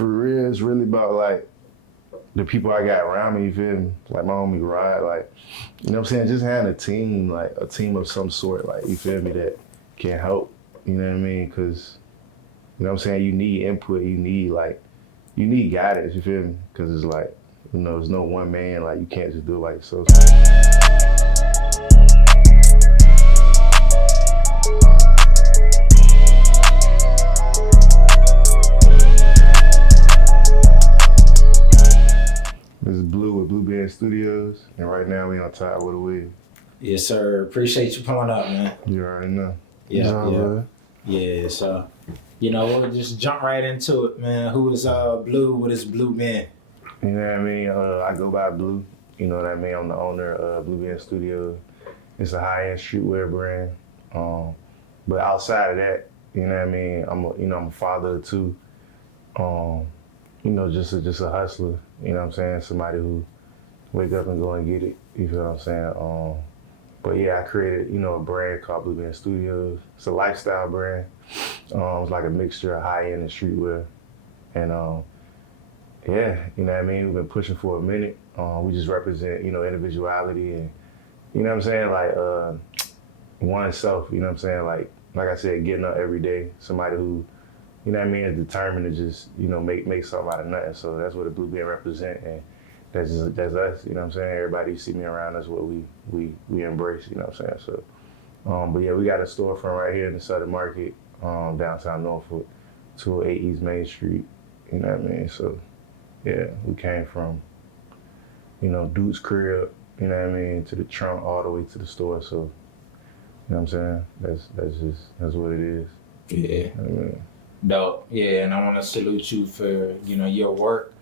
For real, it's really about like the people I got around me, you feel me? Like my homie Rod, like, you know what I'm saying? Just having a team, like a team of some sort, like, you feel me, that can help, you know what I mean? Cause, you know what I'm saying? You need input, you need guidance, you feel me? Cause it's like, you know, there's no one man, like you can't just do it like yourself. This is Bleu with Bleubeing Studios, and right now we on top with a wig. Yes, sir. Appreciate you pulling up, man. You already know. Yeah. So, you know, we'll just jump right into it, man. Who is Bleu? What is Bleubeing? You know what I mean? I go by Bleu. You know what I mean? I'm the owner of Bleubeing Studios. It's a high-end streetwear brand. But outside of that, you know what I mean? I'm a father of two. You know, just a hustler. You know what I'm saying? Somebody who wake up and go and get it. You feel what I'm saying? But yeah, I created, you know, a brand called Bleubeing Studios. It's a lifestyle brand. It's like a mixture of high-end and streetwear. And yeah, you know what I mean? We've been pushing for a minute. We just represent, you know, individuality and, you know what I'm saying? Like oneself, you know what I'm saying? Like I said, getting up every day. Somebody who, you know what I mean, is determined to just, you know, make something out of nothing. So that's what the Bleubeing represent, and that's us, you know what I'm saying? Everybody you see me around, that's what we embrace, you know what I'm saying? So, but yeah, we got a storefront right here in the Southern Market, downtown Norfolk, 208 East Main Street, you know what I mean? So, yeah, we came from, you know, dude's crib, you know what I mean, to the trunk all the way to the store. So, you know what I'm saying? That's what it is. Yeah. I mean, Dope. Yeah, and I want to salute you for, you know, your work,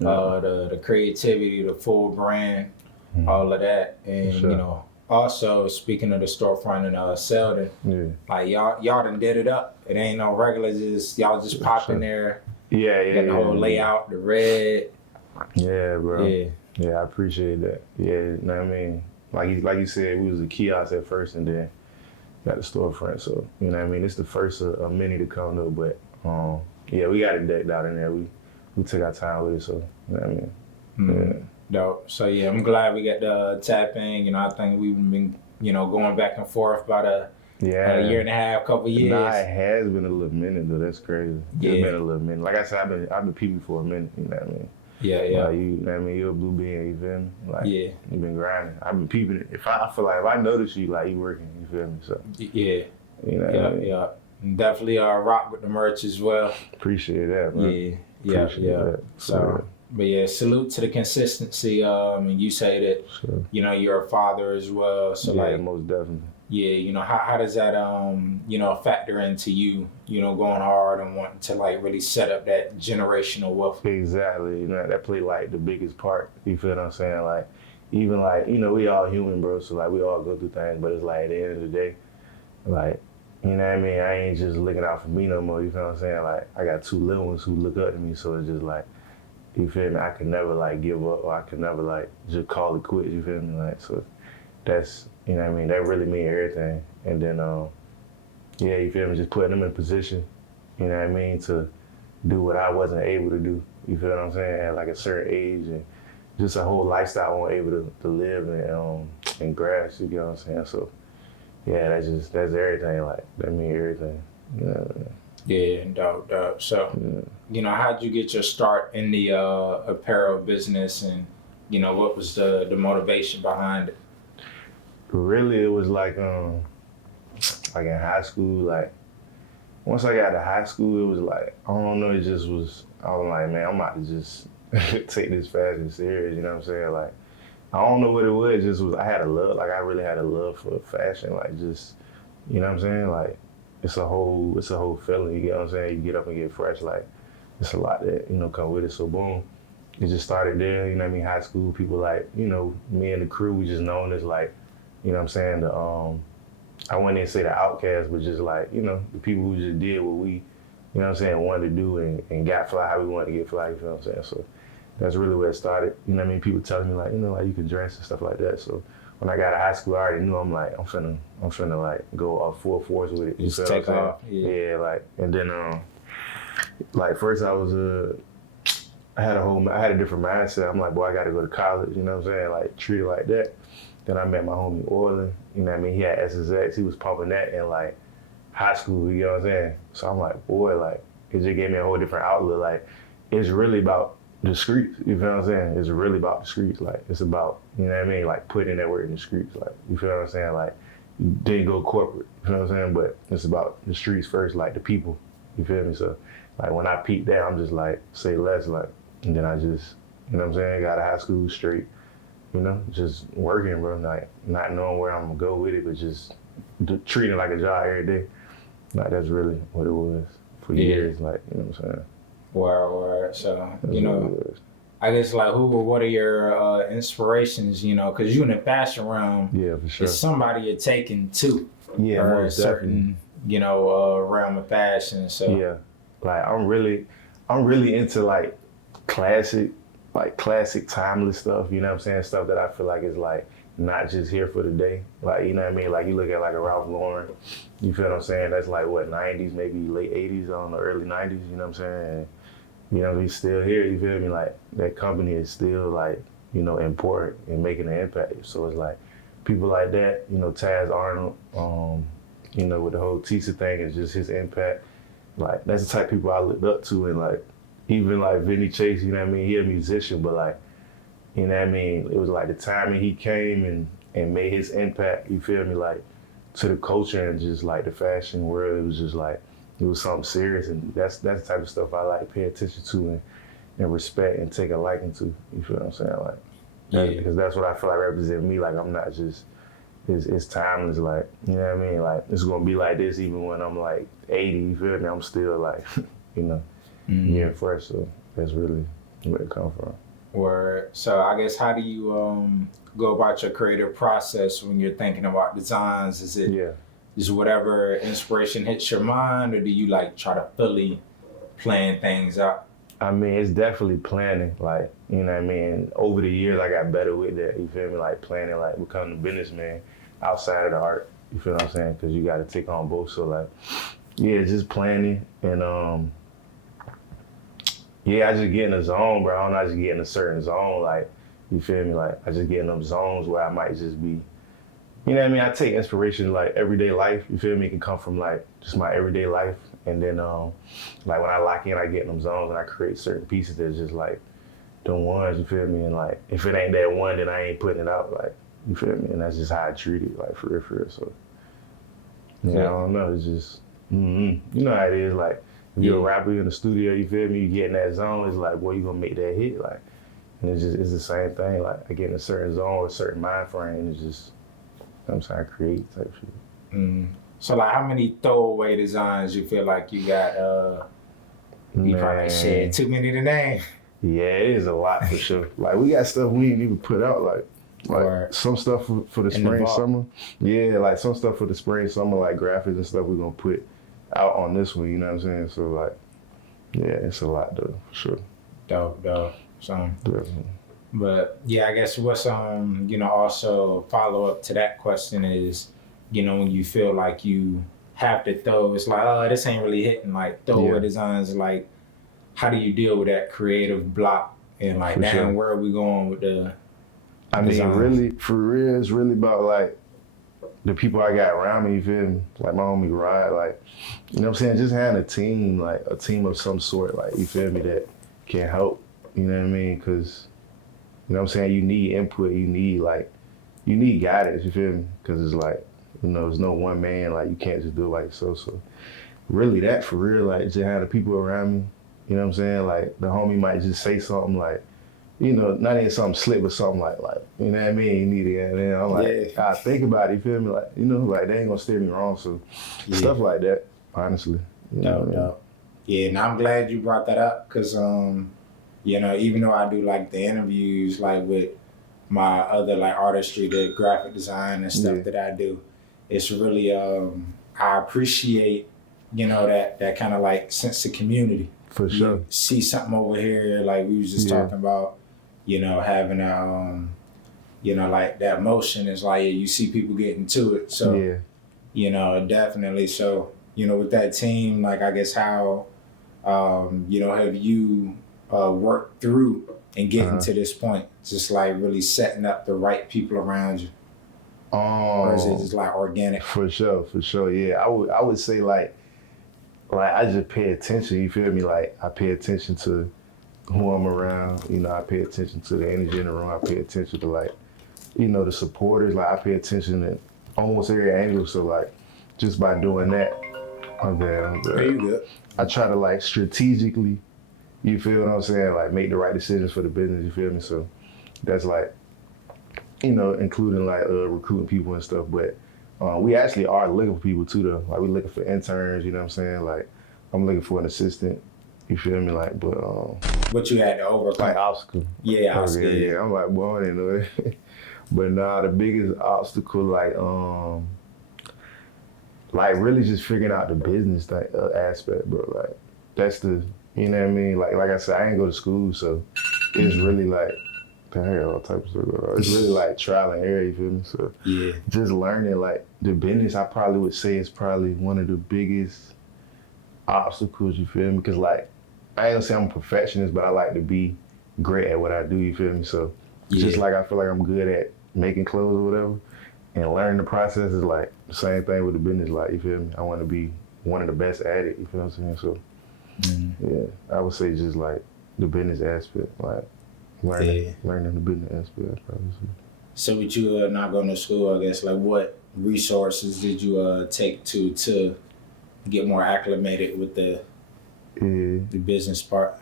the creativity, the full brand, all of that. And, you know, also speaking of the storefront in Selden, like y'all done did it up. It ain't no regular, just y'all just pop in there. Yeah. Got the whole layout, the red. Yeah, bro. Yeah, I appreciate that. Yeah, you know what I mean? Like you said, we was a kiosk at first and then got the storefront. So, you know what I mean? It's the first of many to come though, but yeah, we got it decked out in there. We took our time with it, so, you know what I mean? Yeah. Dope. So yeah, I'm glad we got the tapping. You know, I think we've been, you know, going back and forth about a year and a half, couple years. Nah, it has been a little minute though. That's crazy. Yeah. It's been a little minute. Like I said, I've been peeping for a minute. You know what I mean? Yeah. Like, you know what I mean? You're a Bleubeing, you feel me? Like, yeah. You've been grinding. I've been peeping it. I feel like if I notice you, like, you working. You feel me? So yeah. You know what I mean? Yeah. Definitely rock with the merch as well. Appreciate that, man. Yeah. That. So, but yeah, salute to the consistency. And you say that, you know, you're a father as well. So yeah, like, most definitely. Yeah, you know, how does that, you know, factor into you, you know, going hard and wanting to like really set up that generational wealth? Exactly. You know, that play like the biggest part. You feel what I'm saying? Like, even like, you know, we all human, bro. So like, we all go through things, but it's like at the end of the day, like, you know what I mean? I ain't just looking out for me no more. You feel what I'm saying? Like, I got two little ones who look up to me. So it's just like, you feel me? I can never like give up, or I can never like just call it quits. You feel me? Like, so that's, you know what I mean? That really means everything. And then, yeah, you feel me? Just putting them in position, you know what I mean, to do what I wasn't able to do. You feel what I'm saying? At like a certain age, and just a whole lifestyle I wasn't able to live and grasp. You get what I'm saying? So, yeah, that's everything. Like, that means everything. You know what I mean? Yeah, dope. So, you know, how'd you get your start in the apparel business, and, you know, what was the motivation behind it? Really, it was like in high school, like, once I got to high school, it was like, I don't know, it just was, I was like, man, I'm about to just take this fashion serious, you know what I'm saying? Like, I don't know what it was, it just was, I really had a love for fashion, like, just, you know what I'm saying? Like, it's a whole feeling, you get what I'm saying? You get up and get fresh, like, it's a lot that, you know, come with it, so boom. It just started there, you know what I mean? High school, people like, you know, me and the crew, we just known as like, you know what I'm saying, I wouldn't even say the outcasts, but just like, you know, the people who just did what we, you know what I'm saying, wanted to do and got fly how we wanted to get fly, you know what I'm saying? So that's really where it started. You know what I mean? People telling me like, you know, like you can dress and stuff like that. So when I got to high school, I already knew I'm finna like go off full force with it. Just take off. Yeah, like, and then like first I was I had a different mindset. I'm like, boy, I got to go to college. You know what I'm saying? Like treat it like that. Then I met my homie Orland. You know what I mean? He had SSX. He was pumping that in like high school. You know what I'm saying? So I'm like, boy, like it just gave me a whole different outlook. Like it's really about the streets. You feel what I'm saying? It's really about the streets. Like it's about, you know what I mean? Like putting that work in the streets. Like you feel what I'm saying? Like you didn't go corporate. You feel what I'm saying? But it's about the streets first, like the people. You feel me? So like when I peep that, I'm just like say less. Like and then I just, you know what I'm saying? Got out of high school straight. You know, just working, bro. Like not knowing where I'm gonna go with it, but just treating it like a job every day. Like that's really what it was for years. Like you know what I'm saying? Word. So That's you know, I guess like what are your inspirations? You know, because you in the fashion realm, yeah, for sure. it's somebody you're taking to, Yeah, or a most certain realm of fashion. So yeah, like I'm really into like classic timeless stuff. You know what I'm saying? Stuff that I feel like is like not just here for the day. Like you know what I mean? Like you look at like a Ralph Lauren. You feel what I'm saying? That's like what 90s, maybe late 80s, I don't know, early 90s. You know what I'm saying? And, you know, he's still here. You feel me? Like that company is still like important and making an impact. So it's like people like that. You know, Taz Arnold. You know, with the whole Tisa thing and just his impact. Like that's the type of people I looked up to, and like even like Vinny Chase. You know what I mean? He a musician, but like you know what I mean? It was like the timing he came and made his impact. You feel me? Like to the culture and just like the fashion world. It was just like it was something serious, and that's the type of stuff I like pay attention to and respect and take a liking to. You feel what I'm saying? Like because that's what I feel like represent me. Like I'm not just it's timeless. Like you know what I mean? Like it's gonna be like this even when I'm like 80. You feel me? I'm still like getting fresh. So that's really where it comes from. Word. So I guess how do you go about your creative process when you're thinking about designs? Is it just whatever inspiration hits your mind, or do you like try to fully plan things out? I mean, it's definitely planning. Like you know what I mean. Over the years, I got better with that. You feel me? Like planning, like becoming a businessman outside of the art. You feel what I'm saying? Because you got to take on both. So like, yeah, just planning and yeah, I just get in a zone, bro. I don't know, I just get in a certain zone, like, you feel me? Like, I just get in them zones where I might just be, you know what I mean? I take inspiration, like, everyday life, you feel me? It can come from, like, just my everyday life. And then, like, when I lock in, I get in them zones and I create certain pieces that's just, like, them ones, you feel me? And, like, if it ain't that one, then I ain't putting it out, like, you feel me? And that's just how I treat it, like, for real. So, yeah, I don't know, it's just, you know how it is, like, if you're a rapper, you're in the studio, you feel me? You get in that zone, it's like, boy, you gonna make that hit, like, and it's the same thing. Like I get in a certain zone or a certain mind frame, it's just, you know what I'm saying, I create type shit. So like, how many throwaway designs you feel like you got? You probably shared too many to name. Yeah, it is a lot for sure. Like we got stuff we ain't even put out, like some stuff for the spring, summer. Yeah, like some stuff for the spring, summer, like graphics and stuff we're gonna put out on this one, you know what I'm saying? So like, yeah, it's a lot though, for sure. Dope. So, definitely. But yeah, I guess what's also follow up to that question is, when you feel like you have to throw, it's like, oh, this ain't really hitting, like throwaway designs, like how do you deal with that creative block and like damn, where are we going with the designs? Really, for real, it's really about like the people I got around me, you feel me? Like my homie Rod, like, you know what I'm saying? Just having a team, like a team of some sort, like, you feel me, that can help, you know what I mean? Because, you know what I'm saying? You need input, you need guidance, you feel me? Because it's like, there's no one man, like, you can't just do it like so. So, really that for real, like, just having the people around me, you know what I'm saying? Like, the homie might just say something like, not even something slick, but something like, you know what I mean? You need it. And then I'm like, I think about it, you feel me? Like, like they ain't gonna steer me wrong. So stuff like that, honestly. No. Yeah, and I'm glad you brought that up because, even though I do like the interviews, like with my other like artistry, the graphic design and stuff that I do, it's really, I appreciate, that kind of like sense of community. For sure. You see something over here, like we was just talking about, having like that motion is like, you see people getting to it. So, definitely. So, with that team, like, I guess how, have you worked through and getting to this point? Just like really setting up the right people around you, or is it just like organic? For sure. Yeah, I would say like I just pay attention. You feel me? Like I pay attention to who I'm around. You know, I pay attention to the energy in the room. I pay attention to like, you know, the supporters. Like I pay attention to almost every angle. So like, just by doing that, I'm good. Are you good? I try to like strategically, you feel what I'm saying? Like make the right decisions for the business. You feel me? So that's like, you know, including like recruiting people and stuff. But we actually are looking for people too, though. Like we looking for interns. You know what I'm saying? Like I'm looking for an assistant. You feel me? Like, but What you had to overcome? like obstacle. Yeah, obstacle. Yeah. I'm like, boy, I didn't know that. But nah, the biggest obstacle, like really just figuring out the business aspect, bro. Like that's the, you know what I mean? Like I said, I ain't go to school, so it's really like, I hear all types of stuff going on. It's really like trial and error, you feel me? So Yeah. just learning like the business, I probably would say is probably one of the biggest obstacles, you feel me? Because like, I ain't gonna say I'm a perfectionist, but I like to be great at what I do, you feel me? So just like I feel like I'm good at making clothes or whatever, and learning the process is like the same thing with the business, like, you feel me? I want to be one of the best at it, you feel what I'm saying? So yeah, I would say just like the business aspect, like learning the business aspect, I probably say. So with you not going to school, I guess, like what resources did you take to get more acclimated with the business part?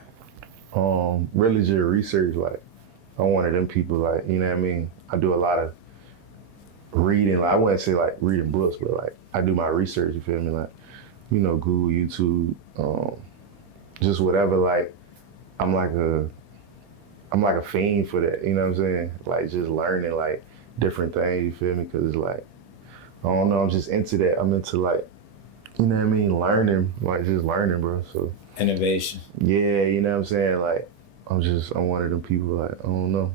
Really just research. Like I'm one of them people, like, you know what I mean? I do a lot of reading. Like I wouldn't say like reading books, but like I do my research, you feel me? Like, you know, Google, YouTube, just whatever. Like I'm like a fiend for that, you know what I'm saying? Like just learning like different things, you feel me? Cause it's like, I don't know, I'm just into that. I'm into like, you know what I mean? Learning, like just learning, bro. So Innovation. yeah, you know what I'm saying? Like I'm one of them people, like, I don't know.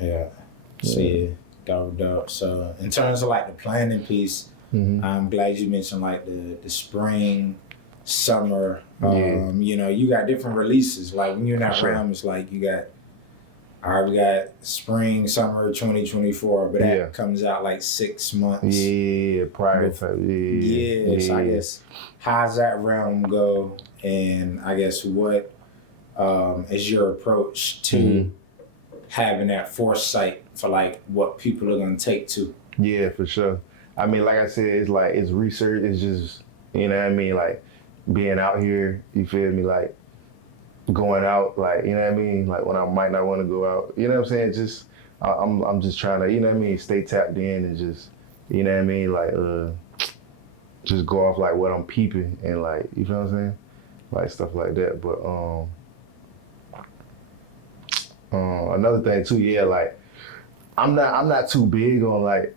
Yeah. See, dope. So in terms of like the planning piece, I'm glad you mentioned like the spring, summer. You know, you got different releases. Like when you're not around, it's like you got, all right, we got spring, summer 2024, but that comes out like 6 months. Yeah, prior to So I guess how's that realm go? And I guess what is your approach to having that foresight for like what people are gonna take to? Yeah, for sure. I mean, like I said, it's like, it's research. It's just, you know what I mean? Like being out here, you feel me? Like going out, like, you know what I mean? Like when I might not want to go out, you know what I'm saying? Just, I'm just trying to, you know what I mean? Stay tapped in and just, you know what I mean? Like, just go off like what I'm peeping and like, you feel what I'm saying? Like stuff like that. But, another thing too, like I'm not too big on like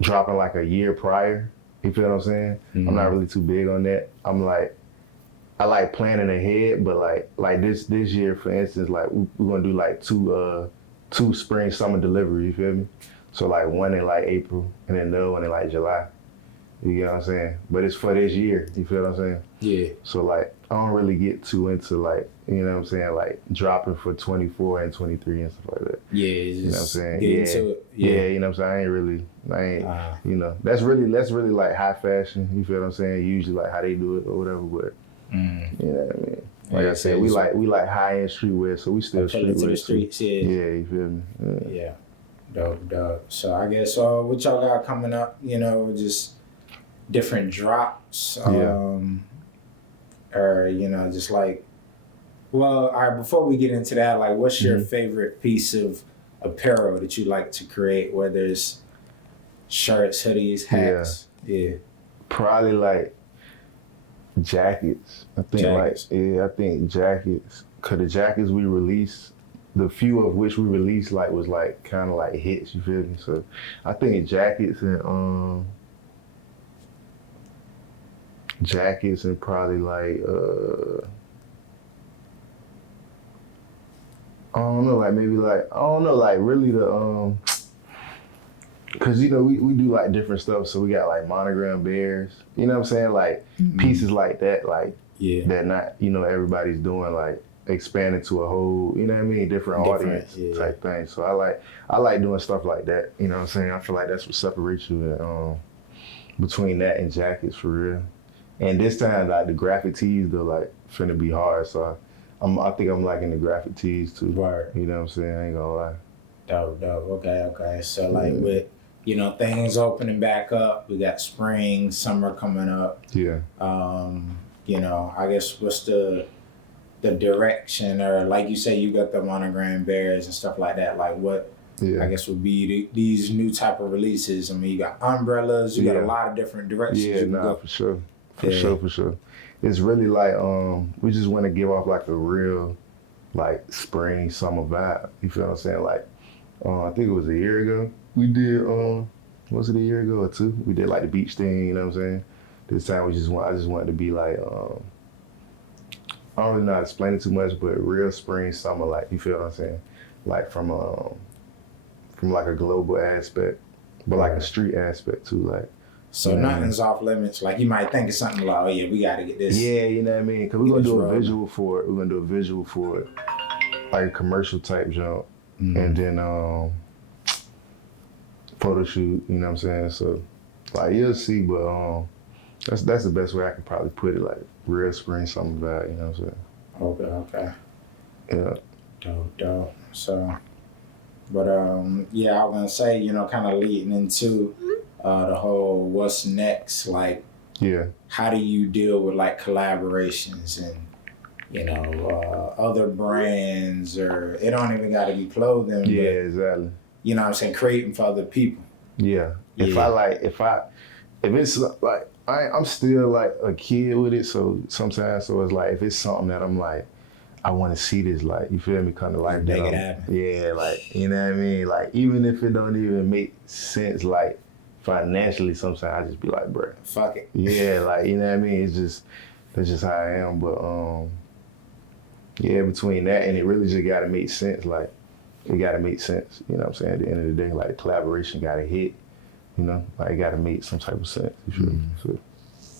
dropping like a year prior. You feel what I'm saying? I'm not really too big on that. I like planning ahead, but like this year, for instance, like we're gonna do like two spring summer deliveries. You feel me? So like one in like April and then another one in like July. You get what I'm saying? But it's for this year. You feel what I'm saying? Yeah. So like I don't really get too into like, you know what I'm saying, like dropping for 24 and 23 and stuff like that. Yeah, you know what I'm saying? Get into it. Yeah, you know what I'm saying? I ain't you know, that's really like high fashion, you feel what I'm saying? Usually like how they do it or whatever, but you know what I mean? Like I said, we like high end streetwear, so we still streetwear. To the streets, yeah, you feel me? Yeah. Dope. So I guess what y'all got coming up, you know, just different drops, or, you know, just like, well, all right, before we get into that, like, what's your favorite piece of apparel that you like to create, whether it's shirts, hoodies, hats? Yeah. Probably like jackets. I think jackets, because the jackets we released, the few of which we released, like, was like kind of like hits, you feel me? So I think jackets and probably like I don't know, like maybe like, I don't know, like really the Cause you know we do like different stuff, so we got like monogram bears, you know what I'm saying, like pieces like that, like that not everybody's doing, like expanding to a whole, you know what I mean, different audience type thing. So I like doing stuff like that, you know what I'm saying. I feel like that's what separates you between that and jackets for real. And this time like the graphic tees though like finna be hard, so I think I'm liking the graphic tees too. Right. You know what I'm saying? I ain't gonna lie. Dope. Okay. So like with things opening back up, we got spring, summer coming up. Yeah. I guess what's the direction, or like you say, you got the monogram bears and stuff like that. Like what I guess would be these new type of releases. I mean, you got umbrellas, you got a lot of different directions. Yeah, go. for sure. It's really like we just want to give off like a real like spring summer vibe. You feel what I'm saying? Like I think it was a year ago we did. Was it a year ago or two? We did like the beach thing. You know what I'm saying? This time I just wanted to be like I don't really know how to explain it too much, but real spring summer. Like you feel what I'm saying? Like from like a global aspect, but like a street aspect too. Like. So nothing's off limits. Like you might think of something like, oh yeah, we got to get this. Yeah, you know what I mean? Because we're going to do a visual for it. We're going to do a visual for it, like a commercial type jump. And then photo shoot, you know what I'm saying? So like you'll see, but that's the best way I can probably put it, like real spring summer vibe, you know what I'm saying? Okay. Yeah. Dope. So, but I was going to say, kind of leading into the whole what's next, like how do you deal with like collaborations and other brands, or it don't even got to be clothing, but, exactly, you know what I'm saying, creating for other people. If it's like I'm still like a kid with it, so sometimes it's like if it's something that I'm like I want to see this, like, you feel me, come to life. Make it happen. Yeah, like, you know what I mean? Like, even if it don't even make sense, like, financially, sometimes I just be like, bruh. Fuck it. Yeah, like, you know what I mean? That's just how I am. But, between that and it really just got to make sense. Like, it got to make sense. You know what I'm saying? At the end of the day, like, the collaboration got to hit. You know? Like, it got to make some type of sense. You feel me?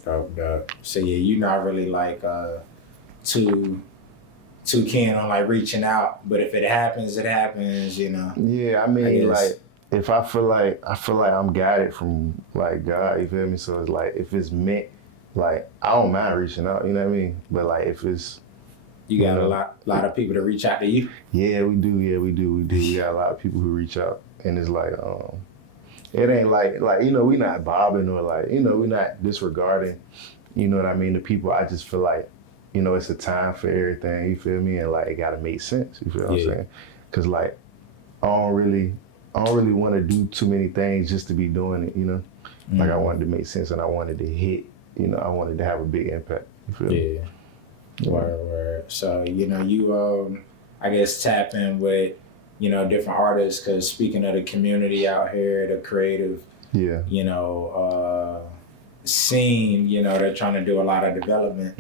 Dope. So, yeah, you're not really, like, too keen on like reaching out, but if it happens, it happens, Yeah, I mean, like if I feel like I'm guided from like God, you feel me? So it's like if it's meant, like I don't mind reaching out, you know what I mean? But like if it's you got a lot of people to reach out to you. Yeah, we do. We got a lot of people who reach out, and it's like it ain't like we not bobbing or like we not disregarding, you know what I mean? The people. I just feel like. It's a time for everything, you feel me? And like, it gotta make sense, you feel what I'm saying? Cause like, I don't really want to do too many things just to be doing it, Like I wanted to make sense and I wanted to hit, I wanted to have a big impact, you feel me? Yeah. Word. So, you, I guess tap in with, different artists, cause speaking of the community out here, the creative, scene, they're trying to do a lot of development.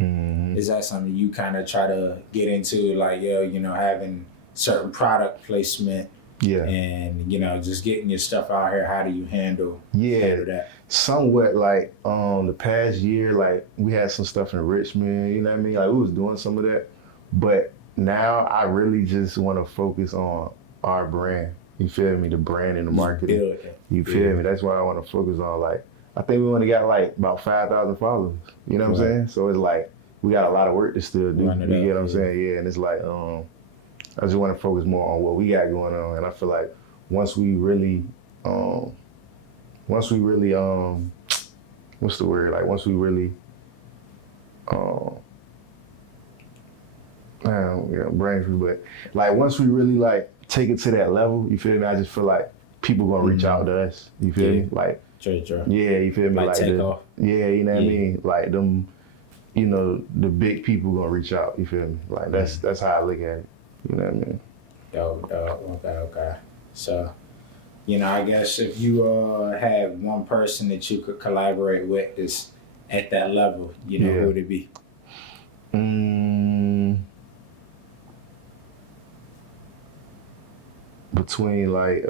Is that something you kind of try to get into, like, having certain product placement and, just getting your stuff out here? How do you handle that? Somewhat like the past year, like we had some stuff in Richmond, you know what I mean? Like we was doing some of that, but now I really just want to focus on our brand. You feel me? The brand and the marketing. You feel me? That's what I want to focus on. Like, I think we only got like about 5,000 followers. You know what I'm saying? So it's like we got a lot of work to still do. You get what I'm saying? Yeah, and it's like I just want to focus more on what we got going on. And I feel like once we really what's the word? Like once we really brain free, but like once we really like take it to that level, you feel me? I just feel like people gonna reach out to us. You feel me? Like True. Yeah, you feel me? Like take off. Yeah, you know what I mean? Like them, the big people gonna reach out, you feel me? Like that's how I look at it. You know what I mean? Dope. Okay. So, I guess if you had one person that you could collaborate with that's at that level, who would it be? Between like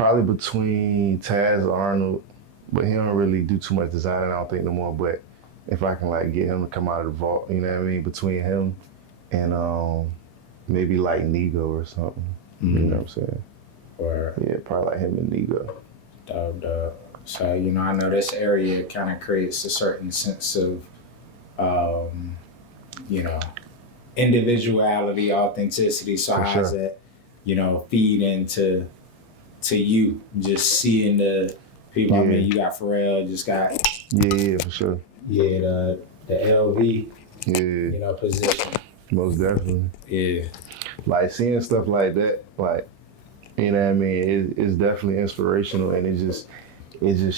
Probably between Taz Arnold, but he don't really do too much designing, I don't think no more. But if I can like get him to come out of the vault, you know what I mean? Between him and maybe like Nego or something. You know what I'm saying? Or Yeah, probably like him and Nego. Dub. So, you know, I know this area kind of creates a certain sense of, you know, individuality, authenticity. So For how sure. does that, you know, feed into you? Just seeing the people. I mean, you got Pharrell, just got Yeah, for sure. the LV, Yeah, you know, position. most definitely. Yeah. Like seeing stuff like that, like, you know what I mean, it's definitely inspirational, and it just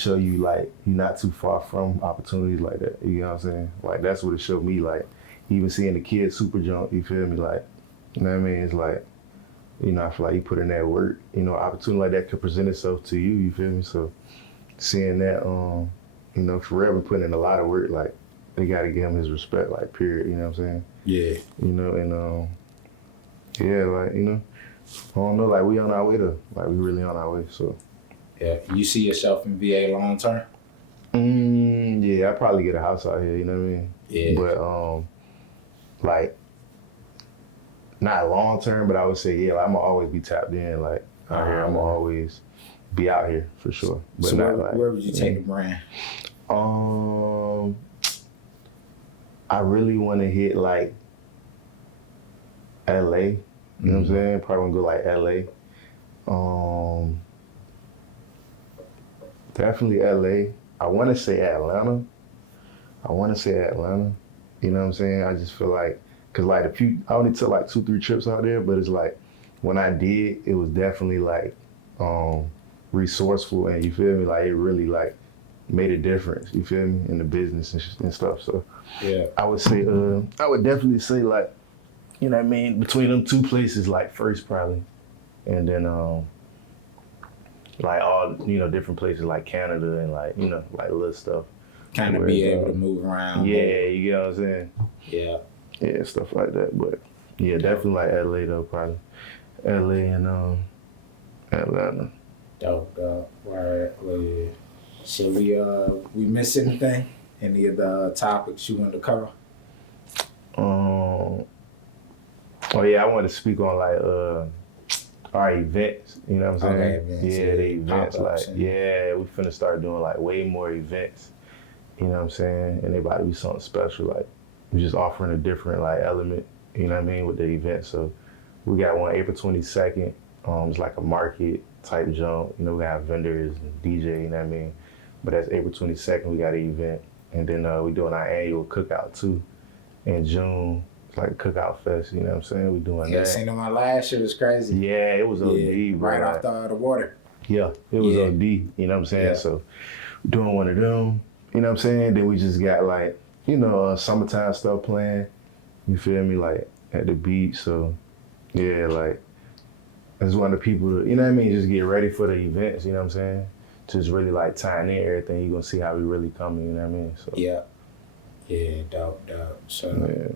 show you like you're not too far from opportunities like that. You know what I'm saying? Like that's what it showed me. Like even seeing the kids super jump, you feel me? Like, you know what I mean? It's like, you know, I feel like you put in that work. You know, opportunity like that could present itself to you. You feel me? So seeing that, you know, Pharrell been putting in a lot of work. Like they got to give him his respect. Like period. You know what I'm saying? Yeah. You know, and yeah, like you know, I don't know. Like we on our way to, like we really on our way. So. Yeah. You see yourself in VA long term? Yeah, I probably get a house out here, you know what I mean? Yeah. But like not long term, but I would say yeah, like, I'm gonna always be tapped in, like out here. I'm gonna always be out here for sure. But so not where would you take the brand? I really want to hit like LA. You know what I'm saying? Probably wanna go like LA. Definitely LA. I want to say Atlanta. You know what I'm saying? I just feel like, cause like I only took like 2-3 trips out there, but it's like when I did, it was definitely like resourceful, and you feel me? Like it really like made a difference. You feel me? In the business and stuff. So Yeah. I would say, I would definitely say like, you know what I mean? Between them two places, like first probably, and then like all, you know, different places like Canada and like, you know, like little stuff. Kind of be able to move around. Yeah, you get what I'm saying? Yeah. Yeah, stuff like that. But yeah, definitely like LA though, probably. LA and Atlanta. Dope. Word. So we miss anything? Any of the topics you want to cover? Oh yeah, I want to speak on like our events, you know what I'm saying? Okay, events, yeah, the events, like, and... yeah, we finna start doing like way more events, you know what I'm saying? And they about to be something special, like, we're just offering a different like element, you know what I mean, with the event. So we got one April 22nd, it's like a market type jump, you know, we got vendors and DJ, you know what I mean? But that's April 22nd, we got an event. And then we doing our annual cookout too in June. It's like a cookout fest, you know what I'm saying? We doing that. Seen them on last year, was crazy. Yeah, it was OD, bro. Right off the water. Yeah, it was OD, you know what I'm saying? Yeah. So doing one of them, you know what I'm saying? Then we just got like, you know, summertime stuff playing, you feel me, like at the beach. So yeah, like I just want the people to, you know what I mean, just get ready for the events, you know what I'm saying? Just really like tying in everything, you're gonna see how we really coming, you know what I mean? So yeah, dope. So yeah.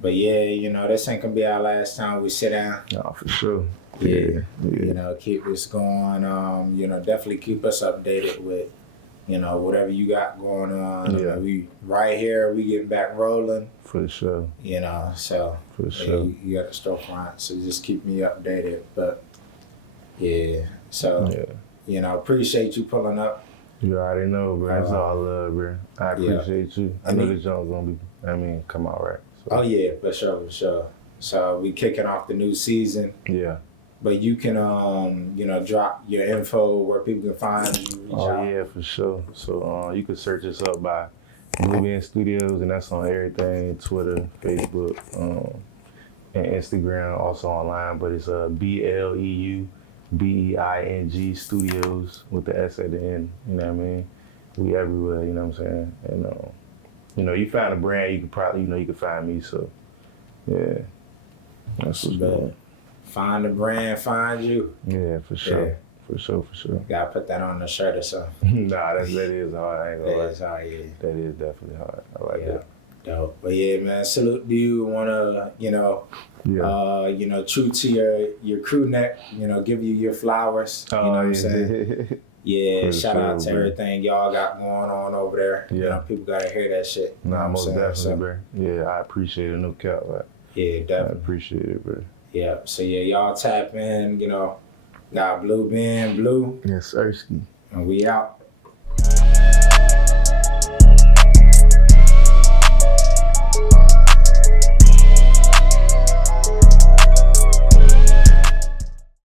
But yeah, you know, this ain't gonna be our last time we sit down. No, for sure. Yeah. You know, keep this going. You know, definitely keep us updated with, you know, whatever you got going on. Yeah. You know, we right here, we getting back rolling. For sure. You know, so For sure. you got the storefront, so just keep me updated. But yeah, so you know, appreciate you pulling up. You already know, bro. It's all love, bro. I appreciate you. I know this joint's gonna be, come out right. So. Oh yeah, for sure. So we kicking off the new season. Yeah. But you can, you know, drop your info where people can find you. Reach out. Yeah, for sure. So you can search us up by Bleubeing Studios, and that's on everything: Twitter, Facebook, and Instagram. Also online, but it's BLEUBEING Studios with the S at the end. You know what I mean? We everywhere. You know what I'm saying? And you know, you find a brand, you could probably, you know, you could find me. So yeah, that's what's good. Find the brand, find you. Yeah, for sure. Yeah. For sure. Gotta put that on the shirt or something. Nah, that is hard. I ain't gonna lie. That is hard, yeah. That is definitely hard. I like that. Dope. But yeah, man, salute to you. Wanna, true to your crew neck, give you your flowers. You know what I'm saying? Yeah, For shout sure, out to bro. everything y'all got going on over there. Yeah. People gotta hear that shit. You know what Nah, I'm most saying? definitely, So, bro. Yeah, I appreciate it. No cap. yeah, I definitely. appreciate it, bro. Yeah. So yeah, y'all tap in, got Bleubeing, Bleu, Yes, Ersky. and we out.